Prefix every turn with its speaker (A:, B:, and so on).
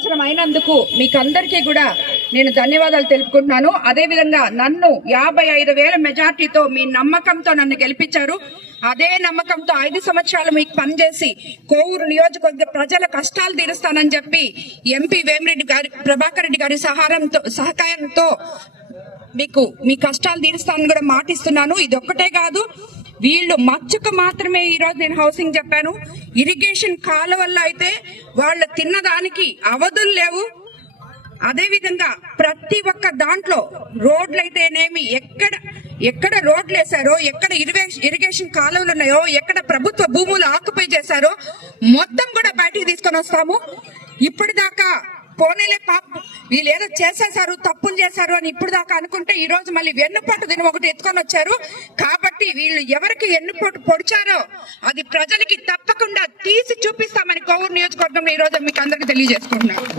A: సంవత్సరం అయినందుకు మీకు అందరికీ కూడా నేను ధన్యవాదాలు తెలుపుకుంటున్నాను. అదే విధంగా నన్ను యాభై ఐదు వేల మెజార్టీతో మీ నమ్మకంతో నన్ను గెలిపించారు. అదే నమ్మకంతో ఐదు సంవత్సరాలు మీకు పనిచేసి కోవూరు నియోజకవర్గ ప్రజల కష్టాలు తీరుస్తానని చెప్పి ఎంపీ వేమిరెడ్డి గారి ప్రభాకర్ రెడ్డి గారి సహారంతో సహకారంతో మీకు మీ కష్టాలు తీరుస్తానని కూడా మాటిస్తున్నాను. ఇది ఒక్కటే కాదు వీళ్ళు మచ్చుకు మాత్రమే ఈ రోజు నేను హౌసింగ్ చెప్పాను. ఇరిగేషన్ కాలువల్ల అయితే వాళ్ళు తిన్నదానికి అవధులు లేవు. అదే విధంగా ప్రతి ఒక్క దాంట్లో రోడ్లు అయితేనేమి ఎక్కడ ఎక్కడ రోడ్లు వేశారో ఎక్కడ ఇరిగే- ఇరిగేషన్ కాలువలు ఉన్నాయో ఎక్కడ ప్రభుత్వ భూములు ఆక్యుపై చేశారో మొత్తం కూడా బయటికి తీసుకొని వస్తాము. ఇప్పటిదాకా పోనీలే పాప. వీళ్ళు ఏదో చేసేసారు తప్పులు చేశారు అని ఇప్పుడు దాకా అనుకుంటే ఈ రోజు మళ్ళీ వెన్నుపోటు దీని ఒకటి ఎత్తుకొని వచ్చారు. కాబట్టి వీళ్ళు ఎవరికి ఎన్నుపోటు పొడిచారో అది ప్రజలకి తప్పకుండా తీసి చూపిస్తామని కోవూరు నియోజకవర్గంలో ఈ రోజు మీకు అందరికి తెలియజేసుకుంటున్నాను.